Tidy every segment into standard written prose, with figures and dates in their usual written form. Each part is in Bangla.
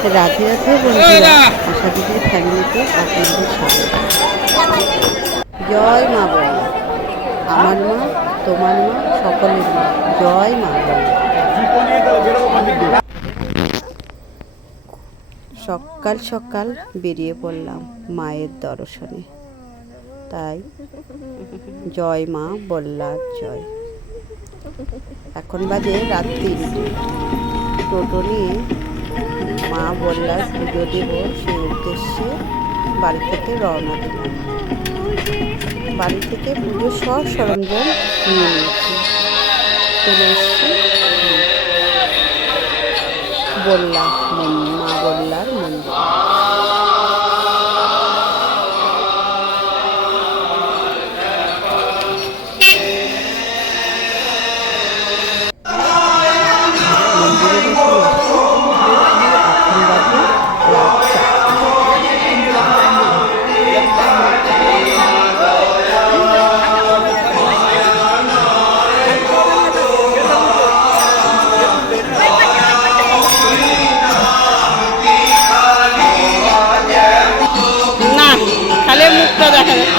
রাধে রাধে বন্ধুরা, আশা দিদির ফ্যামিলিতে আপনাদের স্বাগত। জয় মা বল্লা, আমার মা, তোমার মা, সকলের মা। জয় মা বল্লা। সকাল সকাল বেরিয়ে পড়লাম মায়ের দর্শনে, তাই জয় মা বল্লার জয়। এখন বাজে রাত্রি। টোটো নিয়ে মা বল্লার পুজো দেব সেই উদ্দেশ্যে বাড়ি থেকে রওনা দিলাম। বাড়ি থেকে পুজোর সব সরঞ্জাম নিয়ে নিয়েছি, চলে এসেছি বল্লা মা বল্লার মন্দির। মুখটা দেখা যাচ্ছে।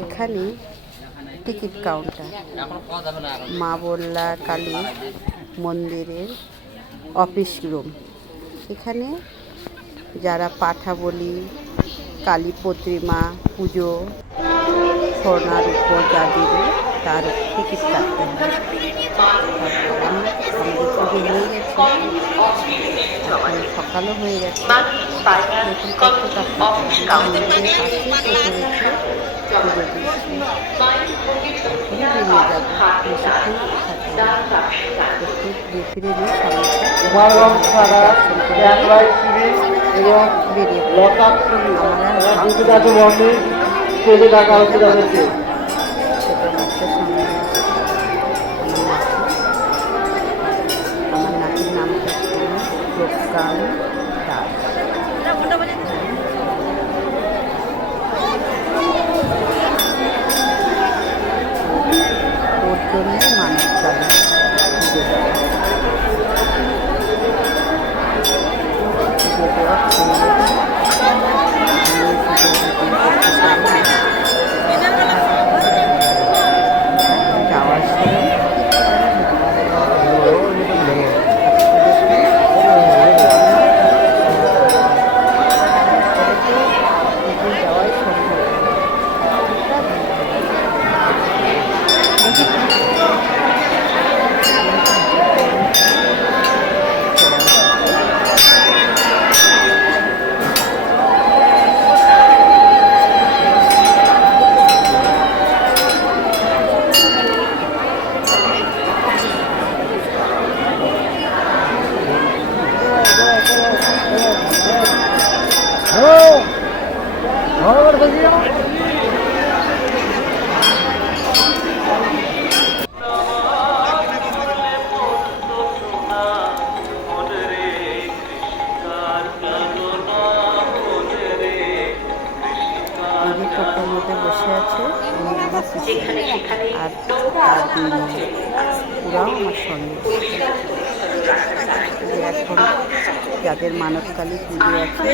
এখানে টিকিট কাউন্টার, মা বল্লা কালী মন্দিরের অফিস রুম। এখানে যারা পাঠা বলি, কালী প্রতিমা পুজো, সোনার উপর যা দেবে তার টিকিট কাটতে হয়। পুজো হয়ে গেছে, সকালও হয়ে গেছে, নতুন কাটতে মন্দিরের পাশে বসে রেখে পুজো দিয়েছি। বেরিয়ে যাবো, বেশিক্ষণ একটু ঘুরে ফিরে নিয়ে আমার নাতির নাম হচ্ছে প্রজ্ঞান দাস। ওর জন্য মানব চলে যাওয়ার সময় যাওয়াই সম্ভব। টোটোর মধ্যে বসে আছে আর তার দুই মেয়ে, ওরাও আমার সঙ্গে। এখন যাদের মানবকালী পুজো আছে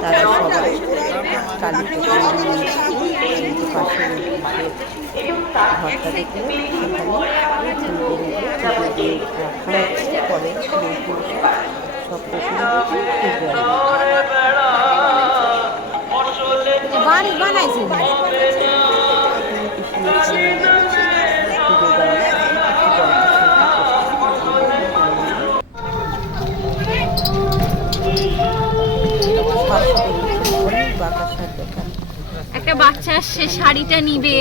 তারা সবাই কালী প্রতিমা পাশে ঘরটা দেখে সেখানে পুজো দিয়ে রাখা হচ্ছে। পরে সব প্রতিমা বানাইছে একটা বাচ্চা আসছে, শাড়িটা নিবে,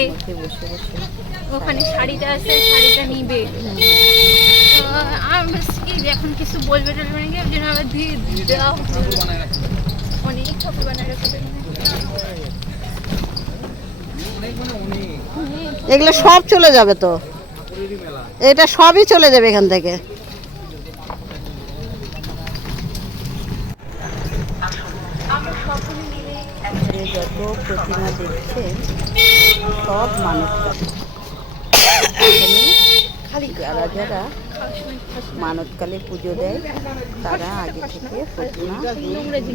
ওখানে শাড়িটা আছে, শাড়িটা নিবে। এখন কিছু বলবে টলবে নাকি, ওই জন্য আবার দিয়ে দেওয়া হচ্ছে। অনেক ঠাকুর বানায় রেখেছে। এগুলো সব চলে যাবে তো, এটা সবই চলে যাবে এখান থেকে। যত প্রতিমা দেখছেন সব মানবকালী। খালি যারা যারা মানবকালে পুজো দেয় তারা আগে থেকে প্রতিমা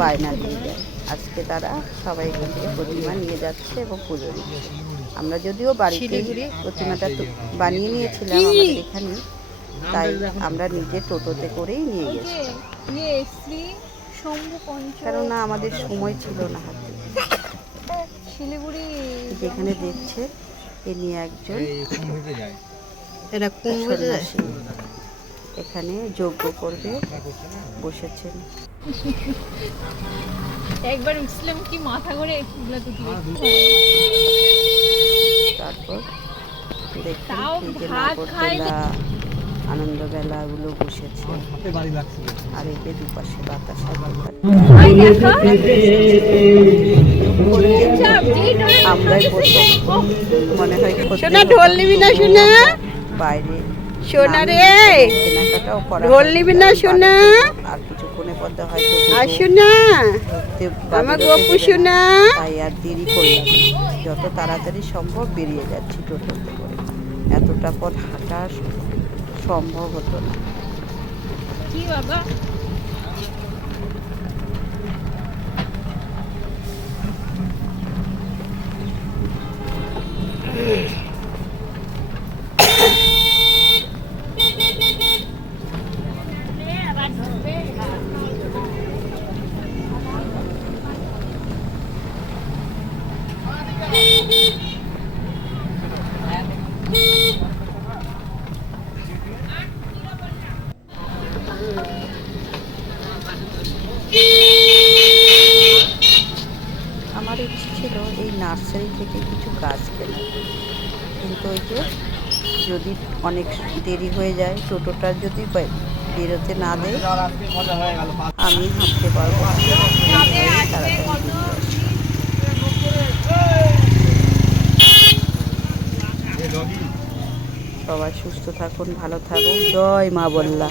বায়না দিয়ে দেয়। আজকে তারা সবাই এখান থেকে প্রতিমা নিয়ে যাচ্ছে এবং পুজো দিচ্ছে। আমরা যদিও বাড়িতে প্রতিমাটা বানিয়ে নিয়েছিলাম আমাদের এখানে, তাই আমরা নিজে টোটোতে করেই নিয়ে গেছি, কেননা আমাদের সময় ছিল না হাতে। শিলিগুড়ি যেখানে দেখছে এ নিয়ে একজন সন্ন্যাসী এখানে যজ্ঞ করবে বসেছেন। একবার উঠছিলাম কি মাথা ঘুরে এগুলা তো তারপর দেখুন এই যে নাগরদোলা, আনন্দ মেলাগুলো বসেছে, আর এই যে দুপাশে বাতাসা আমরাই প্রথম মনে হয় ঢোল নিবি না শোনা, বাইরে সোনা রে কেনাকাটাও করা, ঢোল নিবি না সোনা, আর কিছুক্ষণের মধ্যে হয়তো আসো না আমার গপু সোনা। তাই আর দেরি করলাম না, যত তাড়াতাড়ি সম্ভব বেরিয়ে যাচ্ছি টোটোতে করে। এতটা পথ হাঁটা সম্ভব হতো না। কি বাবা আমার ইচ্ছে ছিল এই নার্সারি থেকে কিছু গাছ কেনার, কিন্তু ওই যে যদি অনেক দেরি হয়ে যায়, টোটোটার যদি বেরোতে না দেয় আমি হাঁটতে পারবো না। সবাই সুস্থ থাকুন, ভালো থাকুন। জয় মা বল্লা।